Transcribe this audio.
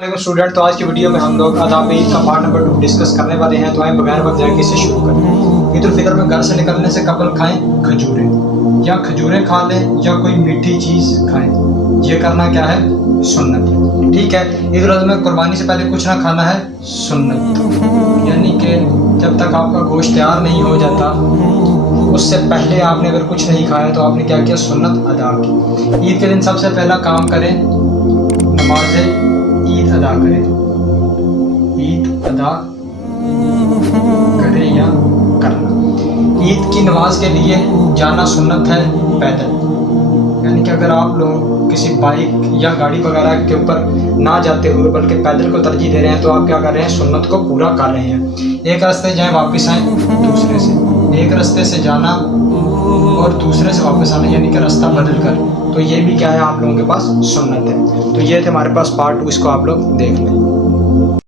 Student, तो आज की वीडियो में हम लोग आदाब ईद का पार्ट नंबर 2 डिस्कस करने वाले हैं। तो आए बगैर वक्त जाए किससे शुरू करें। ईद उल फितर में घर से निकलने से कबल खाएं खजूरें, या खजूरें खा लें या कोई मीठी चीज़ खाएं। ये करना क्या है? सुन्नत है। ठीक है। ईद उल अज़हा में कुर्बानी से पहले कुछ ना खाना है, सुन्नत। यानी कि जब तक आपका गोश्त तैयार नहीं हो जाता उससे पहले आपने अगर कुछ नहीं खाया तो आपने क्या किया? सुन्नत अदा की। ईद के दिन सबसे पहला काम करें, नमाज ईद अदा करें। ईद अदा करें या करना। ईद की नमाज के लिए जाना सुन्नत है पैदल। यानी कि अगर आप लोग किसी बाइक या गाड़ी वगैरह के ऊपर ना जाते हुए बल्कि पैदल को तरजीह दे रहे हैं तो आप क्या कर रहे हैं? सुन्नत को पूरा कर रहे हैं। एक रास्ते जाएं वापस आएँ दूसरे से, एक रास्ते से जाना और दूसरे से वापस आना, यानी कि रास्ता बदल कर। तो ये भी क्या है? आप लोगों के पास सुन्नत है। तो ये थे हमारे पास पार्ट 2, इसको आप लोग देख लें।